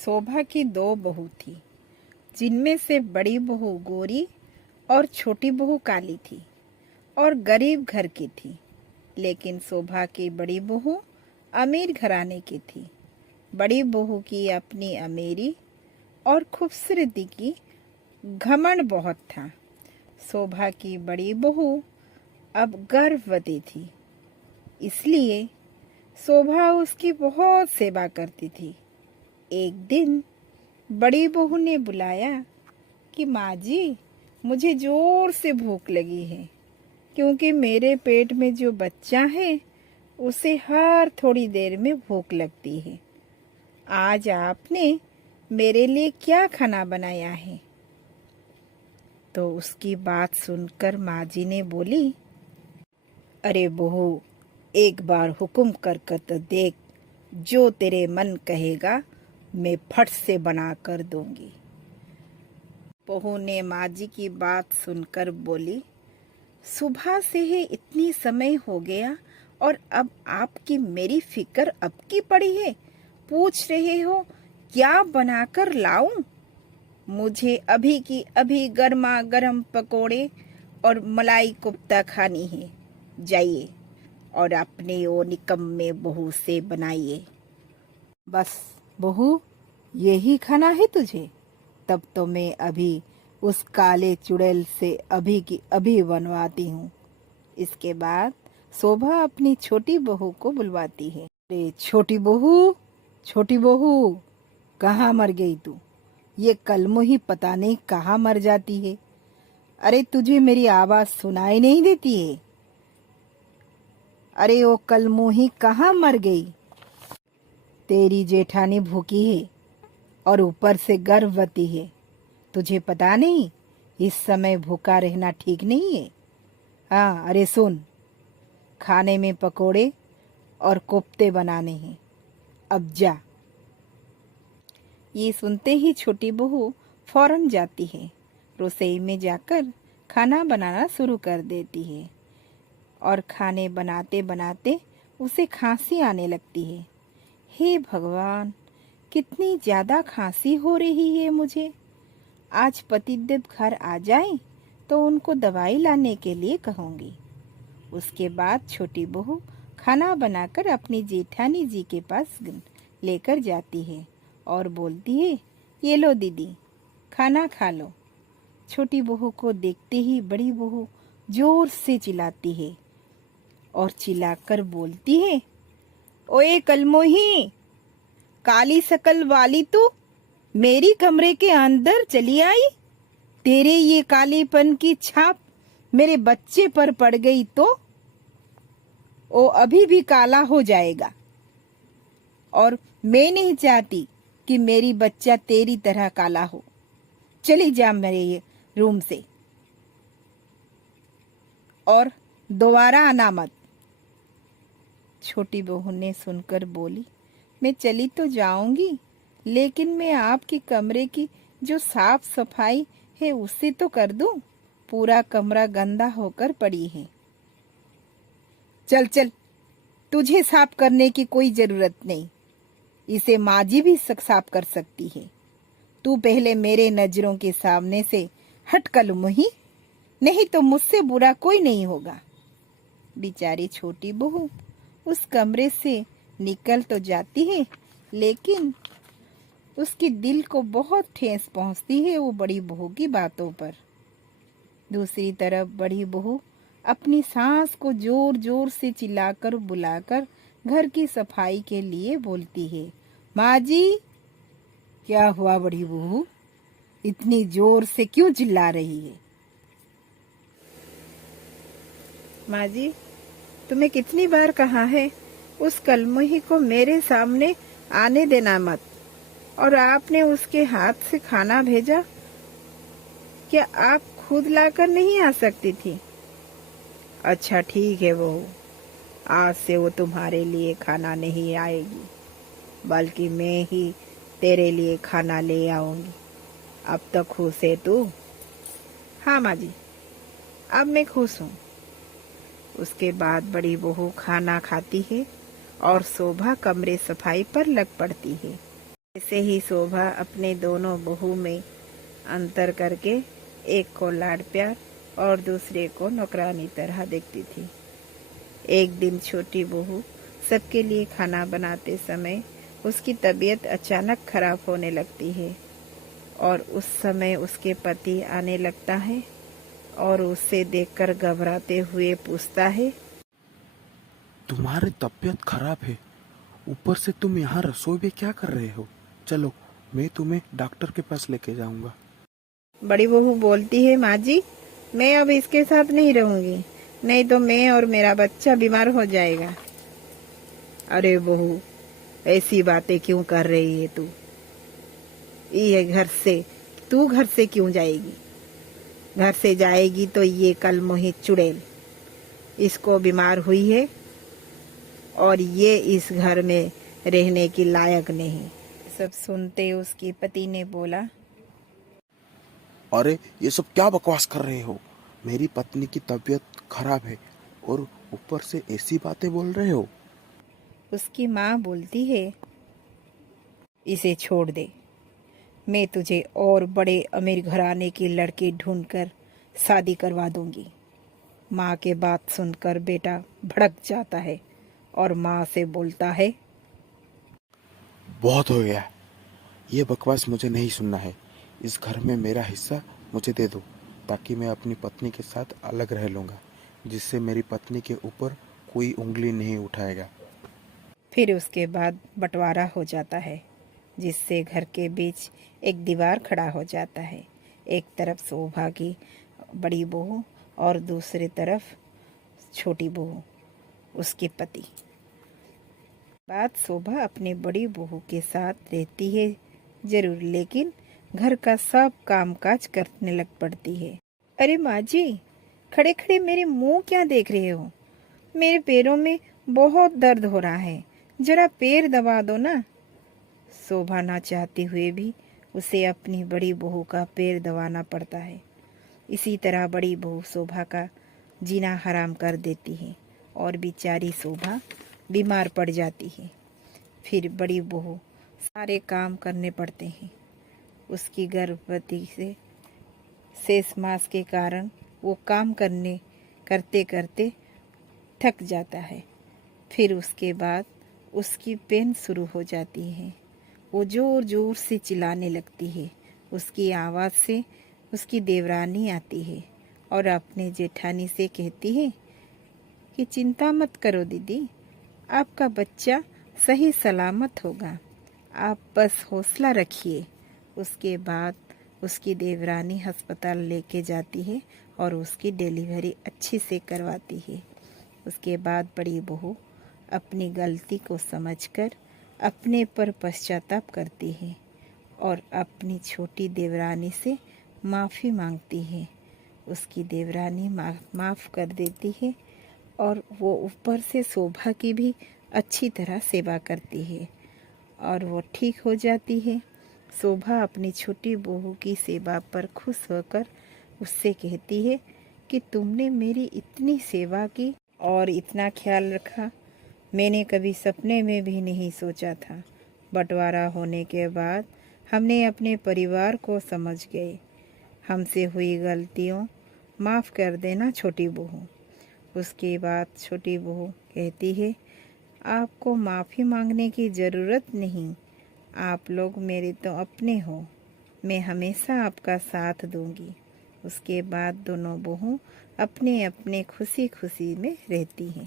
शोभा की दो बहू थी, जिनमें से बड़ी बहू गोरी और छोटी बहू काली थी और गरीब घर की थी। लेकिन शोभा की बड़ी बहू अमीर घराने की थी। बड़ी बहू की अपनी अमीरी और खूबसूरती की घमंड बहुत था। शोभा की बड़ी बहू अब गर्भवती थी, इसलिए शोभा उसकी बहुत सेवा करती थी। एक दिन बड़ी बहू ने बुलाया कि माँ जी, मुझे जोर से भूख लगी है, क्योंकि मेरे पेट में जो बच्चा है उसे हर थोड़ी देर में भूख लगती है। आज आपने मेरे लिए क्या खाना बनाया है? तो उसकी बात सुनकर माँ जी ने बोली, अरे बहू, एक बार हुक्म कर तो देख, जो तेरे मन कहेगा मैं फट से बना कर दूंगी। बहू ने माँ जी की बात सुनकर बोली, सुबह से ही इतनी समय हो गया और अब आपकी मेरी फिक्र अब की पड़ी है। पूछ रहे हो क्या बनाकर लाऊं? मुझे अभी की अभी गर्मा गर्म पकोड़े और मलाई कोफ्ता खानी है। जाइए और अपने वो निकम्मे बहू से बनाइए। बस बहू, यही खाना है तुझे? तब तो मैं अभी उस काले चुड़ैल से अभी की अभी बनवाती हूँ। इसके बाद शोभा अपनी छोटी बहू को बुलवाती है। अरे छोटी बहू, कहाँ मर गई तू? ये कलमो ही पता नहीं कहाँ मर जाती है। अरे तुझे मेरी आवाज सुनाई नहीं देती है? अरे वो कलमो ही कहाँ मर गई? तेरी जेठानी भूखी है और ऊपर से गर्भवती है। तुझे पता नहीं इस समय भूखा रहना ठीक नहीं है? हाँ, अरे सुन, खाने में पकोड़े और कोफ्ते बनाने हैं, अब जा। ये सुनते ही छोटी बहू फौरन जाती है। रसोई में जाकर खाना बनाना शुरू कर देती है और खाने बनाते बनाते उसे खांसी आने लगती है। हे भगवान, कितनी ज्यादा खांसी हो रही है मुझे। आज पतिदेव घर आ जाए तो उनको दवाई लाने के लिए कहूंगी। उसके बाद छोटी बहू खाना बनाकर अपनी जेठानी जी के पास लेकर जाती है और बोलती है, ये लो दीदी, खाना खा लो। छोटी बहू को देखते ही बड़ी बहू जोर से चिल्लाती है और चिल्लाकर बोलती है, ओए कलमोही, काली शकल वाली तू मेरी कमरे के अंदर चली आई। तेरे ये कालेपन की छाप मेरे बच्चे पर पड़ गई तो वो अभी भी काला हो जाएगा, और मैं नहीं चाहती कि मेरी बच्चा तेरी तरह काला हो। चली जा मेरे रूम से और दोबारा आना मत। छोटी बहू ने सुनकर बोली, मैं चली तो जाऊंगी, लेकिन मैं आपके कमरे की जो साफ सफाई है उसे तो कर दूं। पूरा कमरा गंदा होकर पड़ी है। चल चल, तुझे साफ करने की कोई जरूरत नहीं, इसे माँ जी भी साफ कर सकती है। तू पहले मेरे नजरों के सामने से हट कलमुही, नहीं तो मुझसे बुरा कोई नहीं होगा। बेचारी छोटी बहू उस कमरे से निकल तो जाती है, लेकिन उसके दिल को बहुत ठेस पहुंचती है वो बड़ी बहू की बातों पर। दूसरी तरफ बड़ी बहू अपनी सास को जोर जोर से चिल्लाकर बुलाकर घर की सफाई के लिए बोलती है, माँ जी। क्या हुआ बड़ी बहू, इतनी जोर से क्यों चिल्ला रही है? माँ जी, तुम्हें कितनी बार कहा है उस कलमुही को मेरे सामने आने देना मत, और आपने उसके हाथ से खाना भेजा। क्या आप खुद लाकर नहीं आ सकती थी? अच्छा ठीक है बहू, आज से वो तुम्हारे लिए खाना नहीं आएगी, बल्कि मैं ही तेरे लिए खाना ले आऊंगी। अब तो खुश है तू? हाँ माँ जी, अब मैं खुश हूँ। उसके बाद बड़ी बहू खाना खाती है और शोभा कमरे सफाई पर लग पड़ती है। ऐसे ही शोभा अपने दोनों बहू में अंतर करके एक को लाड प्यार और दूसरे को नौकरानी तरह देखती थी। एक दिन छोटी बहू सबके लिए खाना बनाते समय उसकी तबीयत अचानक खराब होने लगती है और उस समय उसके पति आने लगता है और उसे देखकर घबराते हुए पूछता है, तुम्हारी तबीयत खराब है, ऊपर से तुम यहाँ रसोई में क्या कर रहे हो? चलो मैं तुम्हें डॉक्टर के पास लेके जाऊंगा। बड़ी बहू बोलती है, माँ जी मैं अब इसके साथ नहीं रहूंगी, नहीं तो मैं और मेरा बच्चा बीमार हो जाएगा। अरे बहू ऐसी बातें क्यों कर रही है तू? ये तू घर से क्यों जाएगी? घर से जाएगी तो ये कल मोहित चुड़ैल इसको बीमार हुई है और ये इस घर में रहने की लायक नहीं। सब सुनते उसके पति ने बोला, अरे ये सब क्या बकवास कर रहे हो? मेरी पत्नी की तबीयत खराब है और ऊपर से ऐसी बातें बोल रहे हो? उसकी माँ बोलती है, इसे छोड़ दे, मैं तुझे और बड़े अमीर घराने की लड़की ढूंढकर शादी करवा दूंगी। माँ के बात सुनकर बेटा भड़क जाता है और माँ से बोलता है, बहुत हो गया, ये बकवास मुझे नहीं सुनना है। इस घर में मेरा हिस्सा मुझे दे दो ताकि मैं अपनी पत्नी के साथ अलग रह लूँगा, जिससे मेरी पत्नी के ऊपर कोई उंगली नहीं उठाएगा। फिर उसके बाद बंटवारा हो जाता है, जिससे घर के बीच एक दीवार खड़ा हो जाता है। एक तरफ शोभा की बड़ी बहू और दूसरी तरफ छोटी बहू उसके पति। बात शोभा अपनी बड़ी बहू के साथ रहती है जरूर, लेकिन घर का सब कामकाज करने लग पड़ती है। अरे माँ जी खड़े खड़े मेरे मुंह क्या देख रहे हो? मेरे पैरों में बहुत दर्द हो रहा है, जरा पैर दबा दो ना। शोभा ना चाहते हुए भी उसे अपनी बड़ी बहू का पैर दबाना पड़ता है। इसी तरह बड़ी बहू शोभा का जीना हराम कर देती है और बेचारी शोभा बीमार पड़ जाती है। फिर बड़ी बहू सारे काम करने पड़ते हैं। उसकी गर्भवती से शेष मास के कारण वो काम करते करते थक जाता है। फिर उसके बाद उसकी पेन शुरू हो जाती है। वो जोर जोर से चिल्लाने लगती है। उसकी आवाज़ से उसकी देवरानी आती है और अपने जेठानी से कहती है कि चिंता मत करो दीदी, आपका बच्चा सही सलामत होगा, आप बस हौसला रखिए। उसके बाद उसकी देवरानी अस्पताल लेके जाती है और उसकी डिलीवरी अच्छी से करवाती है। उसके बाद बड़ी बहू अपनी गलती को समझकर अपने पर पश्चाताप करती है और अपनी छोटी देवरानी से माफ़ी मांगती है। उसकी देवरानी माफ़ कर देती है और वो ऊपर से शोभा की भी अच्छी तरह सेवा करती है और वो ठीक हो जाती है। शोभा अपनी छोटी बहू की सेवा पर खुश होकर उससे कहती है कि तुमने मेरी इतनी सेवा की और इतना ख्याल रखा, मैंने कभी सपने में भी नहीं सोचा था। बंटवारा होने के बाद हमने अपने परिवार को समझ गए। हमसे हुई गलतियों माफ़ कर देना छोटी बहू। उसके बाद छोटी बहू कहती है, आपको माफ़ी मांगने की ज़रूरत नहीं, आप लोग मेरे तो अपने हो, मैं हमेशा आपका साथ दूंगी। उसके बाद दोनों बहू अपने अपने खुशी खुशी में रहती हैं।